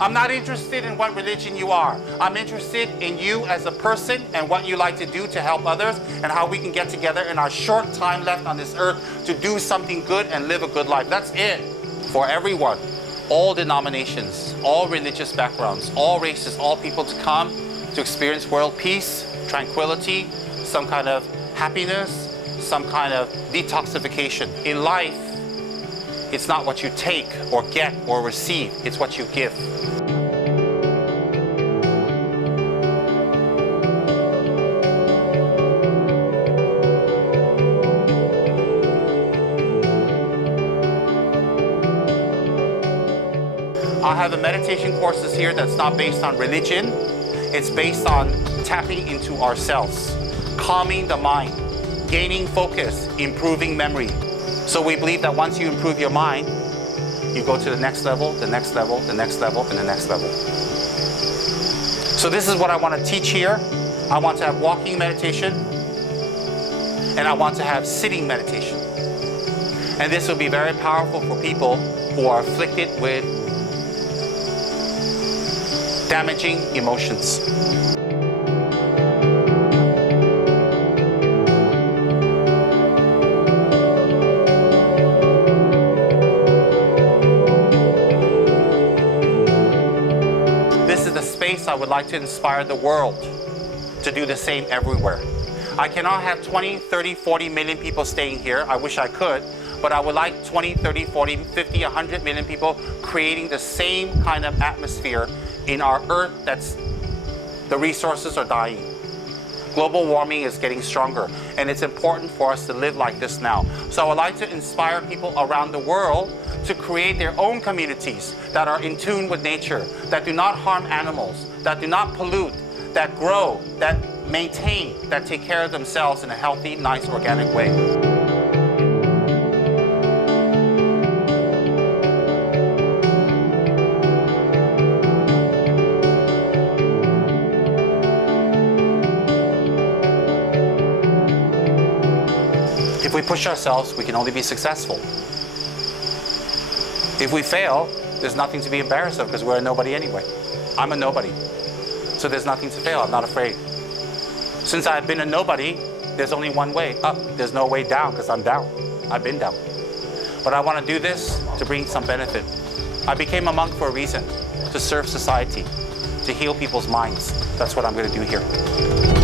I'm not interested in what religion you are. I'm interested in you as a person and what you like to do to help others and how we can get together in our short time left on this earth to do something good and live a good life. That's it. For everyone, all denominations, all religious backgrounds, all races, all people to come to experience world peace, tranquility, some kind of happiness, some kind of detoxification. In life, it's not what you take or get or receive, it's what you give. I have a meditation courses here that's not based on religion. It's based on tapping into ourselves, calming the mind, gaining focus, improving memory. So we believe that once you improve your mind, you go to the next level, the next level, the next level, and the next level. So this is what I want to teach here. I want to have walking meditation, and I want to have sitting meditation. And this will be very powerful for people who are afflicted with damaging emotions. I would like to inspire the world to do the same everywhere. I cannot have 20, 30, 40 million people staying here. I wish I could, but I would like 20, 30, 40, 50, 100 million people creating the same kind of atmosphere in our earth that's the resources are dying. Global warming is getting stronger, and it's important for us to live like this now. So I would like to inspire people around the world to create their own communities that are in tune with nature, that do not harm animals, that do not pollute, that grow, that maintain, that take care of themselves in a healthy, nice, organic way. If we push ourselves, we can only be successful. If we fail, there's nothing to be embarrassed of because we're a nobody anyway. I'm a nobody. So there's nothing to fail. I'm not afraid. Since I've been a nobody, there's only one way up. There's no way down because I'm down. I've been down. But I want to do this to bring some benefit. I became a monk for a reason, to serve society, to heal people's minds. That's what I'm going to do here.